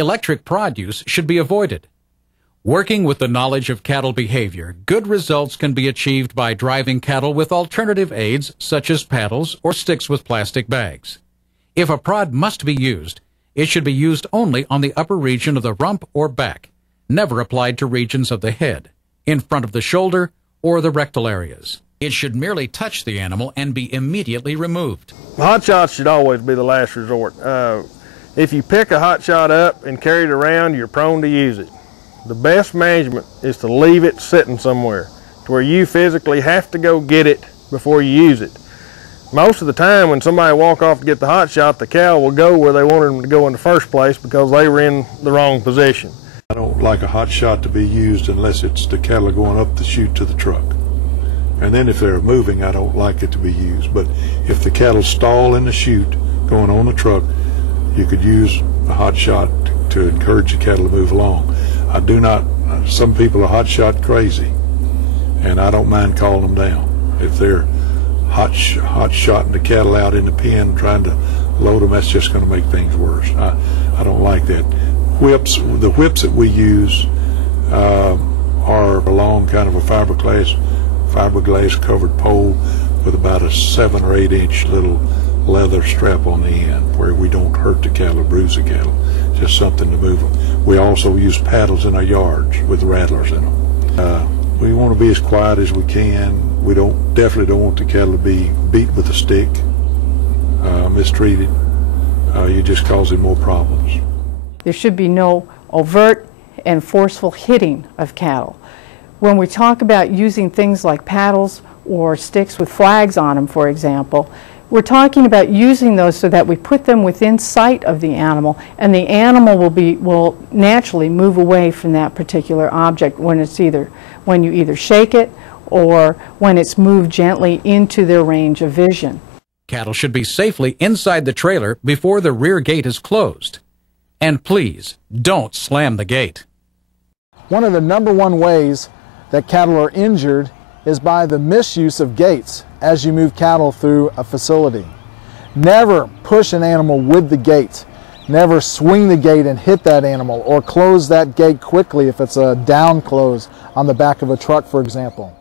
Electric prod use should be avoided. Working with the knowledge of cattle behavior, good results can be achieved by driving cattle with alternative aids such as paddles or sticks with plastic bags. If a prod must be used, it should be used only on the upper region of the rump or back, never applied to regions of the head, in front of the shoulder, or the rectal areas. It should merely touch the animal and be immediately removed. Hot shots should always be the last resort. If you pick a hot shot up and carry it around, you're prone to use it. The best management is to leave it sitting somewhere to where you physically have to go get it before you use it. Most of the time when somebody walk off to get the hot shot, the cow will go where they wanted them to go in the first place because they were in the wrong position. I don't like a hot shot to be used unless it's the cattle going up the chute to the truck. And then if they're moving, I don't like it to be used. But if the cattle stall in the chute going on the truck, you could use a hot shot to encourage the cattle to move along. I do not, some people are hot shot crazy, and I don't mind calling them down. If they're hot shotting the cattle out in the pen trying to load them, that's just going to make things worse. I don't like that. The whips that we use are a long kind of a fiberglass covered pole with about a 7 or 8 inch little leather strap on the end where we don't hurt the cattle or bruise the cattle, just something to move them. We also use paddles in our yards with rattlers in them. We want to be as quiet as we can. We definitely don't want the cattle to be beat with a stick, mistreated. You're just causing more problems. There should be no overt and forceful hitting of cattle. When we talk about using things like paddles or sticks with flags on them, for example, we're talking about using those so that we put them within sight of the animal, and the animal will naturally move away from that particular object when you either shake it or when it's moved gently into their range of vision. Cattle should be safely inside the trailer before the rear gate is closed. And please, don't slam the gate. One of the #1 ways that cattle are injured is by the misuse of gates as you move cattle through a facility. Never push an animal with the gate. Never swing the gate and hit that animal or close that gate quickly if it's a down close on the back of a truck, for example.